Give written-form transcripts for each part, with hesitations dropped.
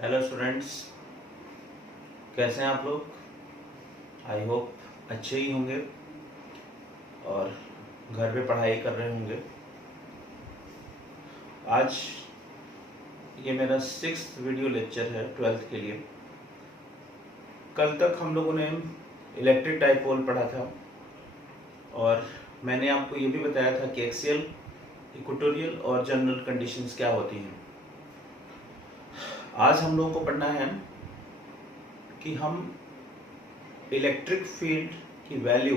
Hello students, कैसे हैं आप लोग। आई होप अच्छे ही होंगे और घर पे पढ़ाई कर रहे होंगे। आज ये मेरा 6th वीडियो लेक्चर है 12th के लिए। कल तक हम लोगों ने इलेक्ट्रिक डाइपोल पढ़ा था और मैंने आपको ये भी बताया था कि एक्सियल, इक्वेटोरियल और जनरल कंडीशंस क्या होती हैं। आज हम लोगों को पढ़ना है कि हम इलेक्ट्रिक फील्ड की वैल्यू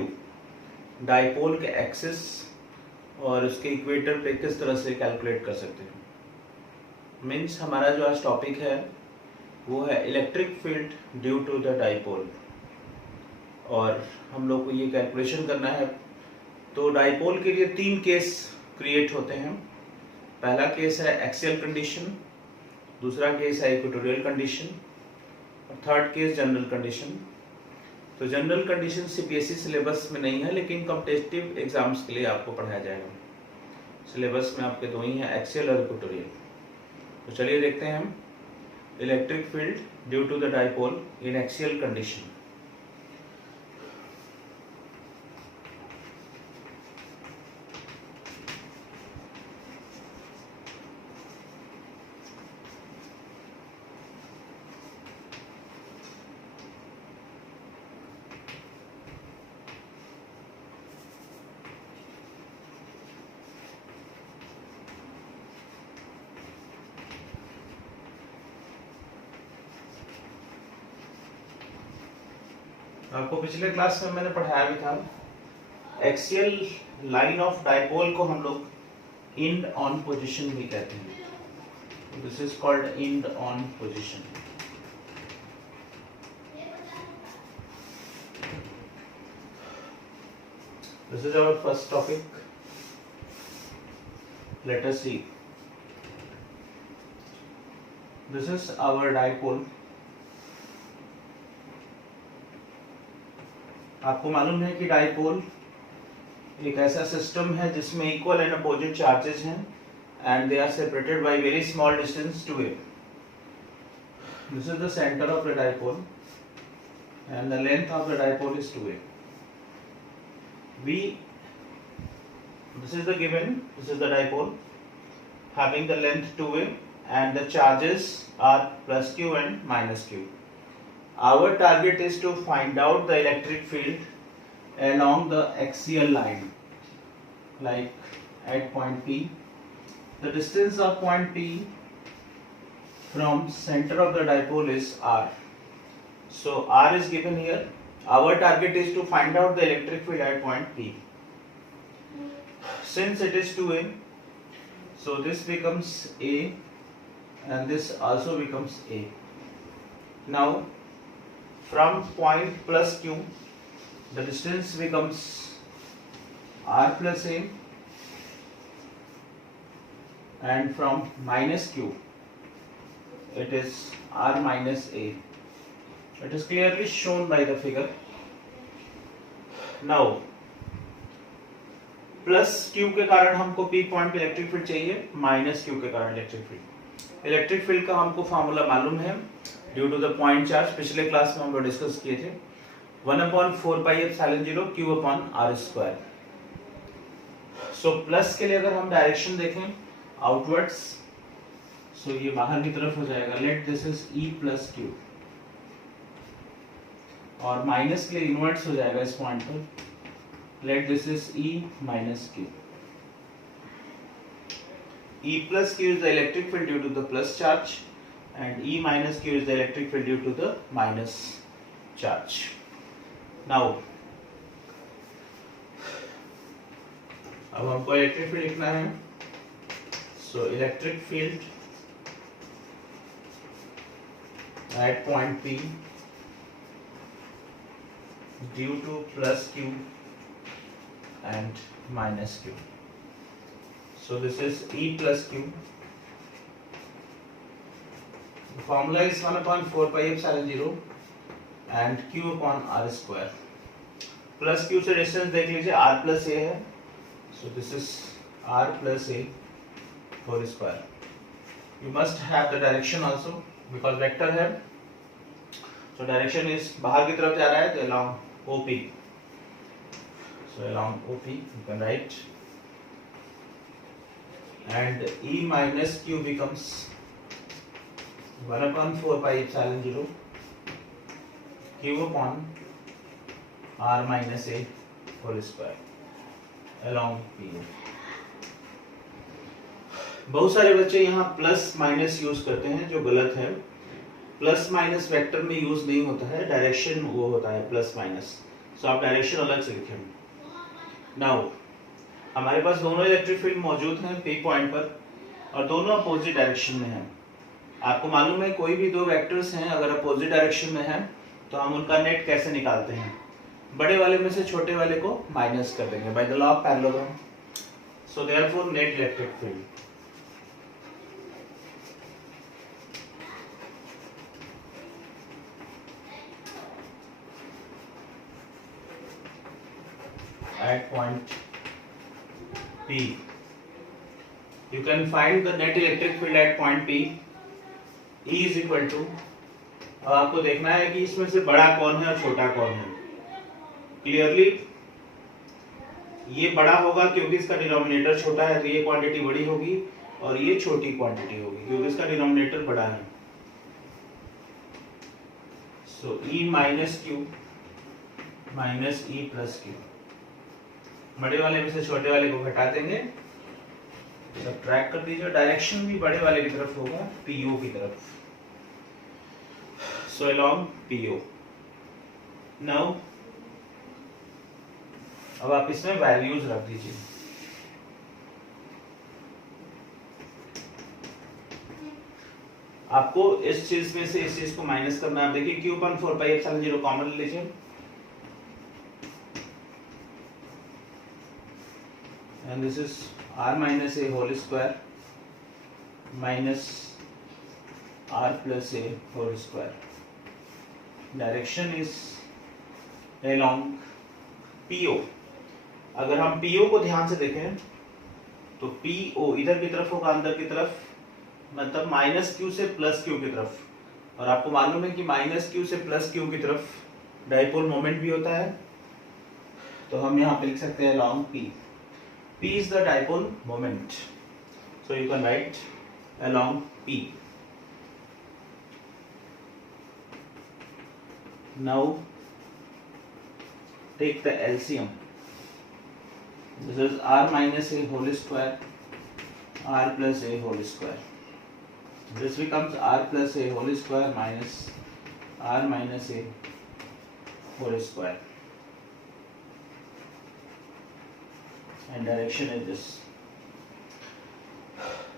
डाइपोल के एक्सिस और उसके इक्वेटर पे किस तरह से कैलकुलेट कर सकते हैं। मीन्स हमारा जो आज टॉपिक है वो है electric field due to the dipole और हम लोग को ये कैलकुलेशन करना है। तो डाइपोल के लिए 3 केस क्रिएट होते हैं। पहला केस है एक्सियल कंडीशन, दूसरा केस है इक्वेटोरियल कंडीशन और थर्ड केस जनरल कंडीशन। तो जनरल कंडीशन सीबीएसई सिलेबस में नहीं है, लेकिन कॉम्पिटिटिव एग्जाम्स के लिए आपको पढ़ाया जाएगा। सिलेबस में आपके दो ही हैं, एक्सियल और इक्वेटोरियल। तो चलिए देखते हैं हम electric field due to the dipole in axial condition. आपको पिछले क्लास में मैंने पढ़ाया भी था, एक्सियल लाइन ऑफ डाइपोल को हम लोग इंड ऑन पोजीशन भी कहते हैं। This is called end on position. This is our first topic. Let us see. This is our dipole. आपको मालूम है कि डाइपोल एक ऐसा सिस्टम है जिसमें इक्वल एंड अपोजिट चार्जेस हैं and they are separated by very small distance to it. This is the centre of the dipole and the length of the dipole is 2a. This is the given, this is the dipole having the length 2a and the charges are plus q and minus q. Our target is to find out the electric field along the axial line, like at point P. The distance of point P from center of the dipole is r. So r is given here. Our target is to find out the electric field at point P. Since it is 2a, so this becomes a and this also becomes a. Now from point plus q, the distance becomes r plus a, and from minus q, it is r minus a. It is clearly shown by the figure. Now plus Q के कारण हमको P point पे electric field चाहिए, minus Q के कारण electric field. Electric field का हमको formula मालूम है, due to the point charge. पिछले क्लास में हम लोग डिस्कस किए थे, 1/4πε0 q/r²। सो प्लस के लिए अगर हम डायरेक्शन देखें आउटवर्ड्स, सो ये बाहर की तरफ हो जाएगा। Let this is E plus Q. और माइनस के लिए इनवर्ट्स हो जाएगा इस पॉइंट पर। Let this is E minus Q. E plus Q is the electric field due to the plus charge and E minus Q is the electric field due to the minus charge. Now, अब हमको electric field लिखना है। So electric field at point P due to plus Q and minus q. So this is E plus q. The formula is 1/4πε0 and q upon r². Plus q से distance देख लीजिए, r plus a है, so this is r plus a whole square. You must have the direction also. Because vector है, so direction is बाहर की तरफ जा रहा है, तो along OP, so along OP you can write, and E minus Q becomes 1/4 pi epsilon 0 Q upon R minus A whole square along PO। बहुत सारे बच्चे यहाँ प्लस माइनस यूज करते हैं, जो गलत है। प्लस माइनस वेक्टर में यूज नहीं होता है, डायरेक्शन वो होता है प्लस माइनस, सो आप डायरेक्शन अलग से लिखेंगे। नाउ हमारे पास दोनों इलेक्ट्रिक फील्ड मौजूद हैं P पॉइंट पर, और दोनों अपोजिट डायरेक्शन में हैं। आपको मालूम है कोई भी दो वेक्टर्स हैं अगर अपोजिट डायरेक्शन में हैं तो हम उनका नेट कैसे निकालते हैं, बड़े वाले में से छोटे वाले को माइनस कर देंगे by the law of parallelogram. So therefore net electric field at point P, you can find the net electric field at point P, E is equal to, अब आपको देखना है कि इसमें से बड़ा कौन है और छोटा कौन है। क्लियरली ये बड़ा होगा क्योंकि इसका डिनोमिनेटर छोटा है, तो ये क्वांटिटी बड़ी होगी, और ये छोटी क्वांटिटी होगी क्योंकि इसका डिनोमिनेटर बड़ा है। सो E minus Q minus E plus Q, बड़े वाले में से छोटे वाले को घटा देंगे, सबट्रैक्ट कर दीजिए, डायरेक्शन भी बड़े वाले की तरफ होगा, PO की तरफ, सो अलोंग PO। नाउ अब आप इसमें वैल्यूज रख दीजिए। आपको इस चीज में से इस चीज को माइनस करना है। देखिए Q अपन 4 पाई एप्सिलॉन 0 कॉमन ले लीजिए, and this is R minus A whole square minus R plus A whole square, direction is along PO। अगर हम PO को ध्यान से देखें तो PO इधर की तरफ होगा, अंदर की तरफ, मतलब माइनस Q से प्लस Q की तरफ, और आपको मालूम है कि माइनस Q से प्लस Q की तरफ डाइपोल मोमेंट भी होता है, तो हम यहाँ पे लिख सकते हैं along P। P is the dipole moment, so you can write along P। Now take the LCM, this is R minus A whole square R plus A whole square, this becomes R plus A whole square minus R minus A whole square, and direction is this।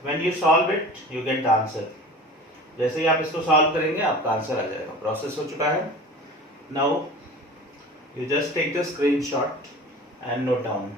When you solve it, you get the answer। जैसे ही आप इसको solve करेंगे आपका answer आ जाएगा, process हो चुका है। Now you just take the screenshot and note down।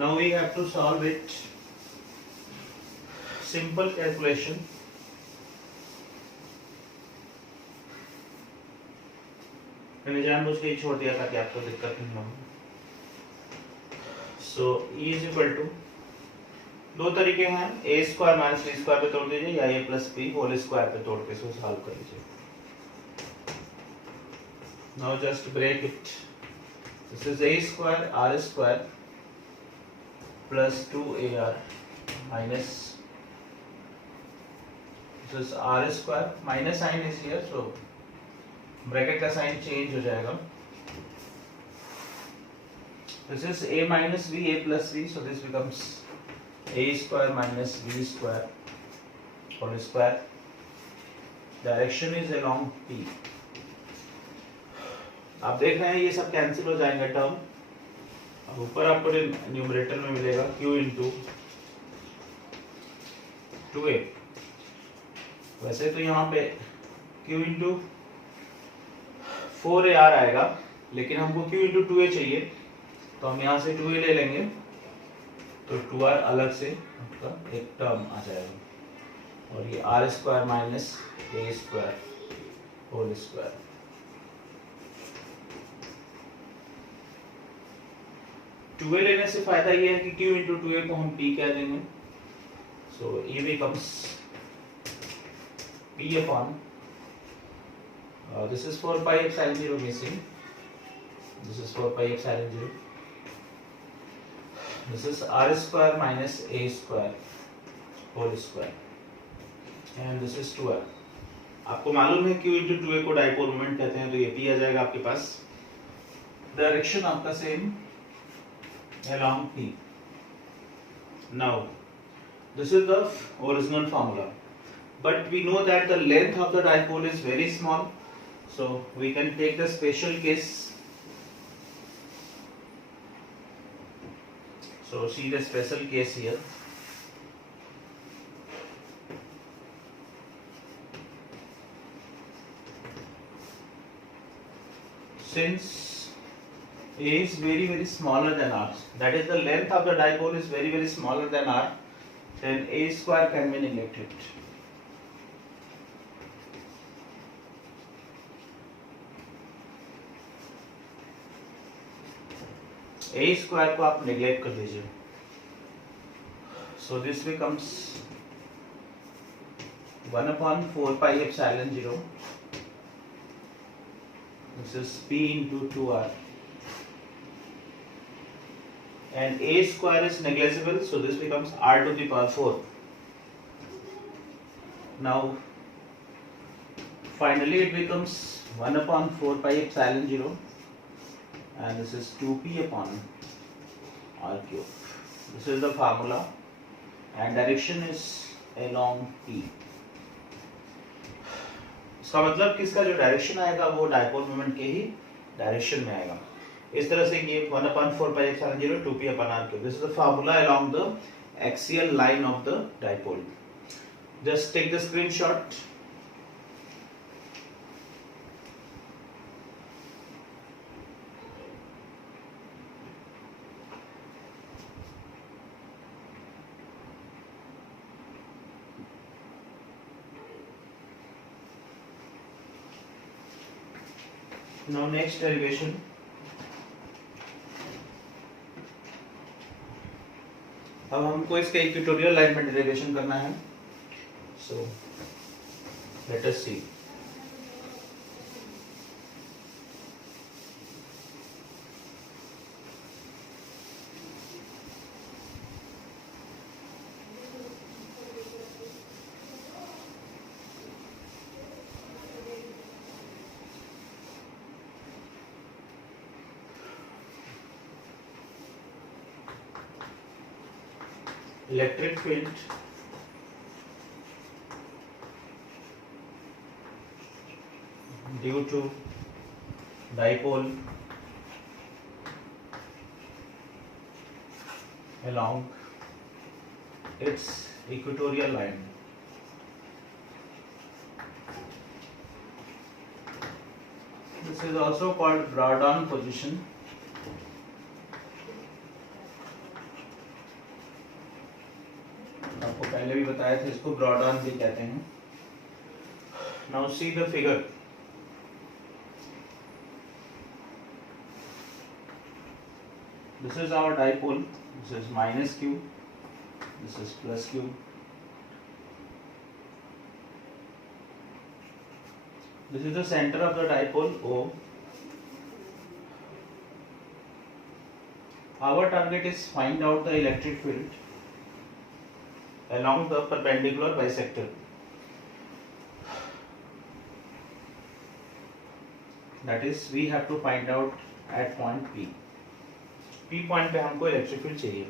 Now we have to solve it, simple calculation। मैंने जानबूझ के छोड़ दिया ताकि आपको दिक्कत नहीं हो। So E is equal to, दो तरीके हैं, A square minus B square पे तोड़ दीजिए, या A plus B whole square पे तोड़ के इसको सॉल्व कर लीजिए। Now just break it, this is A square R square plus 2AR minus, this is R square, minus sign is here, so bracket का sign change हो जाएगा। This is A minus B, A plus B, so this becomes A square minus B square whole square, direction is along P. आप देख रहे हैं ये सब cancel हो जाएंगे टर्म। अब ऊपर आपको न्यूमरेटर में मिलेगा q इंटू 2a। वैसे तो यहाँ पे q इंटू 4ar आएगा, लेकिन हमको q इंटू 2a चाहिए, तो हम यहाँ से 2a ले लेंगे, तो 2r अलग से आपका एक टर्म आ जाएगा, और ये r square minus a square whole square. Two a लेने से फायदा ये है कि q इंटू 2a को हम p कह देंगे, सो e becomes p upon this is 4 pi epsilon 0 missing, this is 4 pi epsilon 0, this is r square minus a square whole square, and this is 2r। आपको मालूम है q इंटू 2a को dipole moment कहते हैं, तो ये p आ जाएगा आपके पास। डायरेक्शन आपका same along p। Now this is the original formula, but we know that the length of the dipole is very small, so we can take the special case। So see the special case here। Since a is very smaller than r, that is the length of the dipole is very smaller than r, then a square can be neglected। a square को आप neglect कर दीजिए, so this becomes 1/4 pi epsilon 0, this is p into 2r, and a square is negligible, so this becomes r to the power 4। Now finally it becomes 1/4 pi epsilon 0, and this is 2p upon r cube। This is the formula, and direction is along p। इसका मतलब कि इसका जो direction आएगा वो dipole moment के ही direction में आएगा। इस तरह से ये 1/4 pi epsilon 0 2p upon r cube। This is the formula along the axial line of the dipole। Just take the screenshot। Now next derivation। अब हमको इसका इक्वेटोरियल लाइन में डेरिवेशन करना है, so let us C. Electric field due to dipole along its equatorial line। This is also called Broughton position। आपको पहले भी बताया था, इसको ब्रॉडॉन भी कहते हैं। Now see the figure. This is our dipole, this is minus q, this is plus q। This is the centre of the dipole O। Our target is find out the electric field along the perpendicular bisector। That is we have to find out at point P। P point पे हमको electric field चाहिए।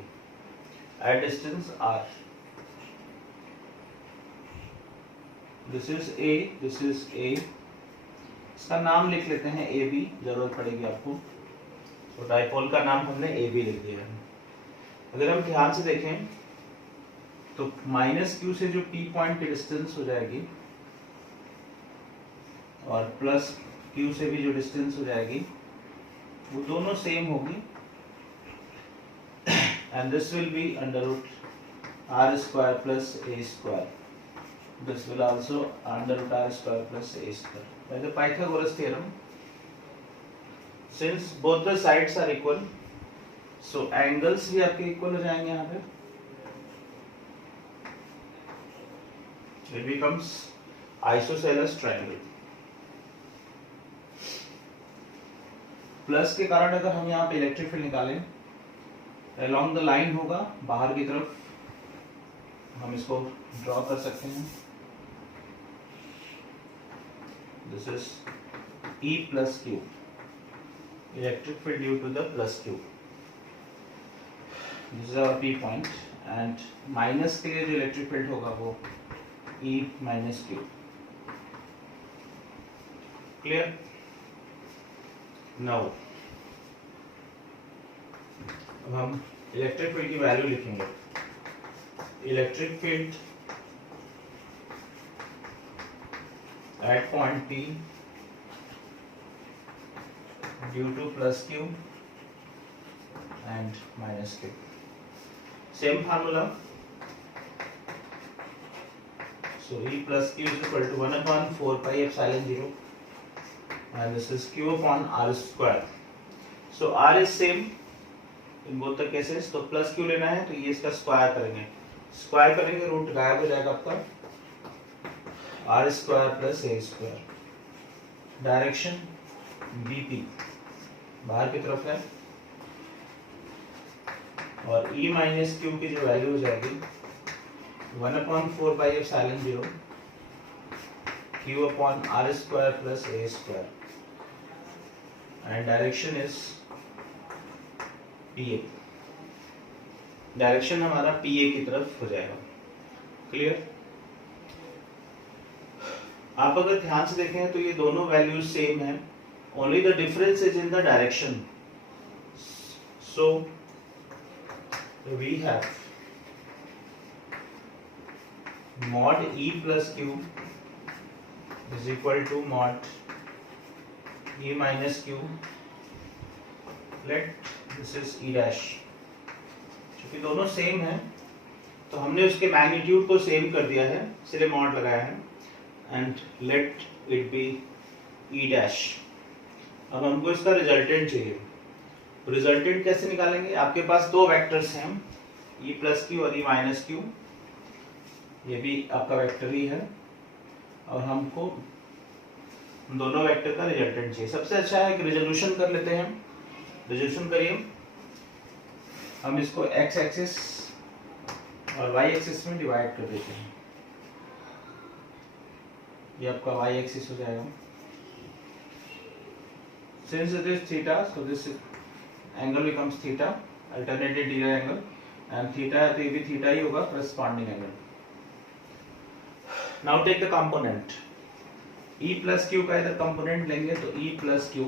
at distance r. This is A, this is A. इसका नाम लिख लेते हैं AB, जरूरत पड़ेगी आपको। तो डाइपोल का नाम हमने AB लिख दिया है। अगर हम ध्यान से देखें तो -q से जो P पॉइंट की डिस्टेंस हो जाएगी और +q से भी जो डिस्टेंस हो जाएगी वो दोनों सेम होगी, and this will be √r² plus a². This will also √r² plus a². By the Pythagoras theorem, since both the sides are equal, so angles भी आपके इक्वल हो जाएंगे यहाँ पे. It becomes isosceles triangle. Plus के कारण अगर हम यहाँ पे इलेक्ट्रिक फील्ड निकालें, along the line होगा, बाहर की तरफ हम इसको ड्रॉ कर सकते हैं. This is E plus Q, electric field due to the plus Q. This is our P point, and minus के लिए जो इलेक्ट्रिक फील्ड होगा वो E minus Q. Clear? Now अब हम इलेक्ट्रिक फील्ड की वैल्यू लिखेंगे. Electric field at point P due to plus Q and minus Q. Same formula. So E plus Q is equal to 1/4 pi epsilon 0, and this is Q upon r². So R is same in both the cases. तो plus Q लेना है तो ये इसका square करेंगे. Square करेंगे root गायब हो जाएगा आपका. r² plus a². Direction BP बाहर की तरफ है और E minus Q की जो वैल्यू हो जाएगी 1/4 pi epsilon 0 Q upon r² plus a², and direction is PA. Direction हमारा PA की तरफ हो जाएगा. क्लियर? आप अगर ध्यान से देखें तो ये दोनों वैल्यूज सेम हैं, only the difference is in the direction. So we have mod E plus Q is equal to mod E minus Q. Let this is E dash. क्योंकि दोनों सेम हैं तो हमने उसके मैग्नीट्यूड को सेम कर दिया है, इसलिए मॉड लगाया है. And let it be E dash. अब हमको इसका रिजल्टेंट चाहिए. रिजल्टेंट कैसे निकालेंगे? आपके पास दो वेक्टर्स हैं, E plus Q और E minus Q. ये भी आपका वेक्टर ही है और हमको दोनों वेक्टर का रिजल्टेंट चाहिए. सबसे अच्छा है कि रिजोल्यूशन कर लेते हैं. रिजोल्यूशन करिए. हम इसको x एक्सिस और y एक्सिस में डिवाइड कर देते हैं. ये आपका y एक्सिस हो जाएगा. Since it is theta, so this angle becomes theta, alternated theta angle, and theta है तो ये भी theta ही होगा corresponding angle. Now take the component. E plus Q का इधर component लेंगे तो E plus Q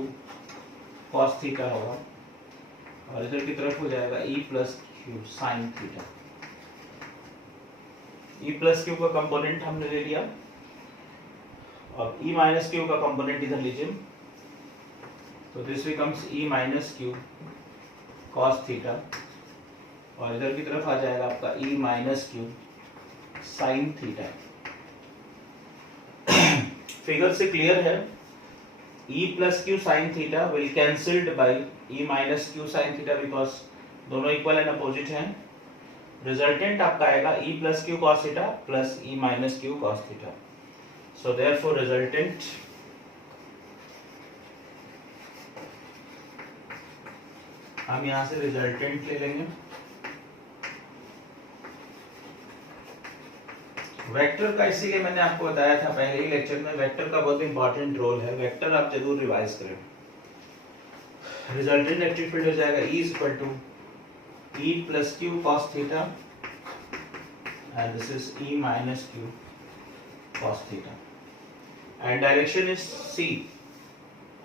cos theta होगा और इधर की तरफ हो जाएगा E plus Q sin theta. E plus Q का component हमने ले लिया और E minus Q का कंपोनेंट इधर लीजिए. तो this becomes E minus Q cos theta और इधर की तरफ आ जाएगा आपका E minus Q sin theta. Figure से क्लियर है. E plus Q sin theta will cancelled by E minus Q sin theta because दोनों इक्वल एंड अपोजिट हैं. रिजल्टेंट आपका आएगा E plus Q cos theta plus E minus Q cos theta. So therefore resultant हम यहां से resultant ले लेंगे. Vector का इसीलिए मैंने आपको बताया था पहले ही लेक्चर में, वेक्टर का बहुत इंपॉर्टेंट रोल है. वेक्टर आप जरूर रिवाइज करें. रिजल्टेंट इलेक्ट्रिक फील्ड हो जाएगा E equal to E plus Q cos theta and this is E minus Q cos theta, and direction is C,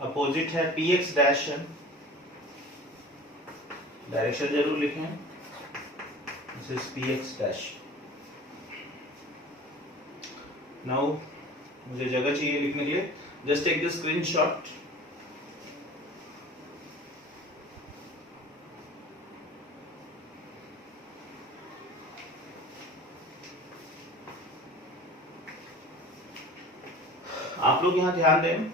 opposite है px डैश है, डायरेक्शन जरूर लिखें, this is px dash. Now मुझे जगह चाहिए लिखने के लिए, जस्ट टेक द स्क्रीनशॉट। आप लोग यहाँ ध्यान दें,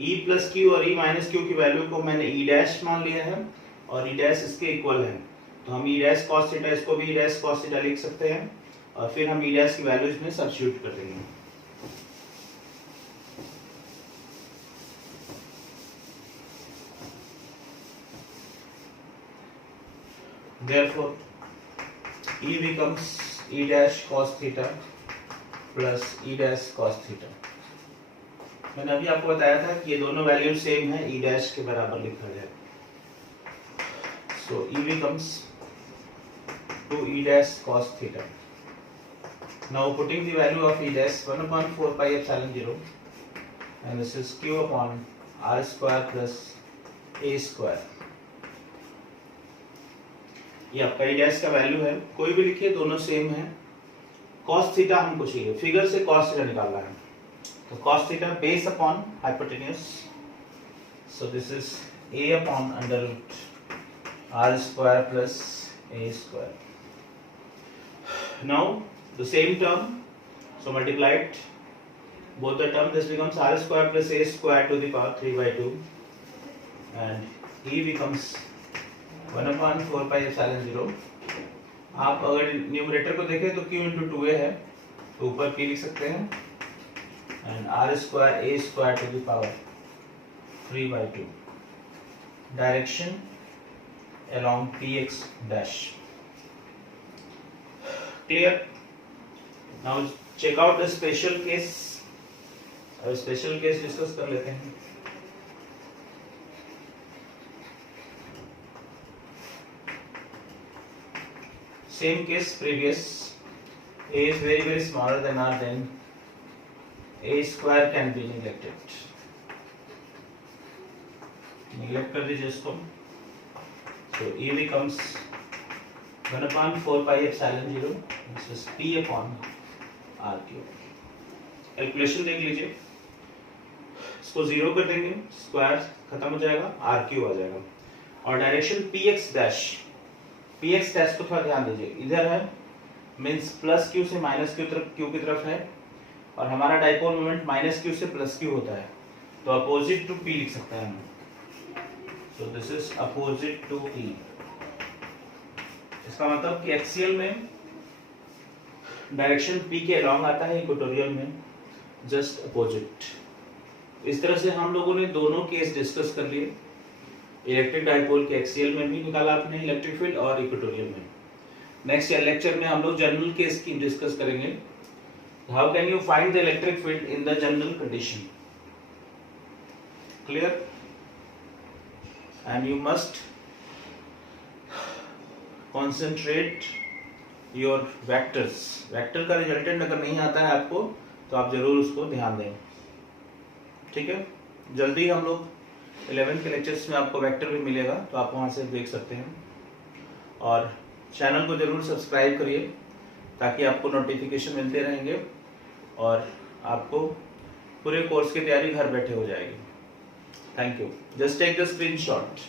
E प्लस क्यू और E माइनस क्यू की वैल्यू को मैंने E डैश मान लिया है और E डैश इसके इक्वल है, तो हम E डैश कॉस थीटा इसको भी E डैश कॉस थीटा लिख सकते हैं और फिर हम E डैश की वैल्यू इसमें सब्स्टिट्यूट कर देंगे। Therefore, E becomes E dash cos theta plus E dash cos theta। मैंने अभी आपको बताया था कि ये दोनों वैल्यू सेम है, E डैश के बराबर लिखा जाए। So E becomes 2E dash cos theta। Now putting the value of E dash 1/4 pi epsilon 0 and this is Q upon R square plus A square। ये आपका E डैश का value है, कोई भी लिखिए, दोनों सेम है। cos थीटा हमको चाहिए, फिगर से cos थीटा निकालना है, तो cos theta base upon hypotenuse, so this is A upon under root R square plus A square. Now the same term, so multiplied both the term, this becomes R square plus A square to the power 3/2 and E becomes 1/4 pi epsilon 0। आप अगर numerator को देखें तो Q into 2A है, तो ऊपर P लिख सकते हैं and R square A square to the power 3/2। Direction along px dash। Clear? Now check out the special case। अब स्पेशल केस डिस्कस कर लेते हैं। Same case previous, A is very smaller than R, then A square can be neglected। Neglect कर दीजिए इसको, so E becomes 1/4 pi epsilon 0, this is P upon R cube। Calculation देख लीजिए, इसको 0 कर देंगे, स्क्वायर खत्म हो जाएगा, R क्यूब आ जाएगा। और direction px dash, px dash को थोड़ा ध्यान दीजिए, इधर है मींस प्लस q से माइनस q की तरफ है, और हमारा डाइपोल मोमेंट माइनस q से प्लस q होता है, तो अपोजिट टू p लिख सकते हैं हम, so this is opposite to E। इसका मतलब कि एक्सियल में डायरेक्शन P के अलोंग आता है, इक्वेटोरियल में जस्ट अपोजिट। इस तरह से हम लोगों ने दोनों केस डिस्कस कर लिए, इलेक्ट्रिक डाइपोल के एक्सियल में भी निकाला आपने इलेक्ट्रिक फील्ड और इक्वेटोरियल में। नेक्स्ट लेक्चर में हम लोग जनरल केस की डिस्कस करेंगे, how can you find the electric field in the general condition. Clear? and you must concentrate your vectors। Vector का रिजल्टेंट अगर नहीं आता है आपको तो आप जरूर उसको ध्यान दें, ठीक है। जल्दी हम लोग 11 के लेक्चर्स में आपको वेक्टर भी मिलेगा, तो आप वहां से देख सकते हैं, और चैनल को जरूर सब्सक्राइब करिए ताकि आपको नोटिफिकेशन मिलते रहेंगे और आपको पूरे कोर्स की तैयारी घर बैठे हो जाएगी। Thank you. Just take the screenshot।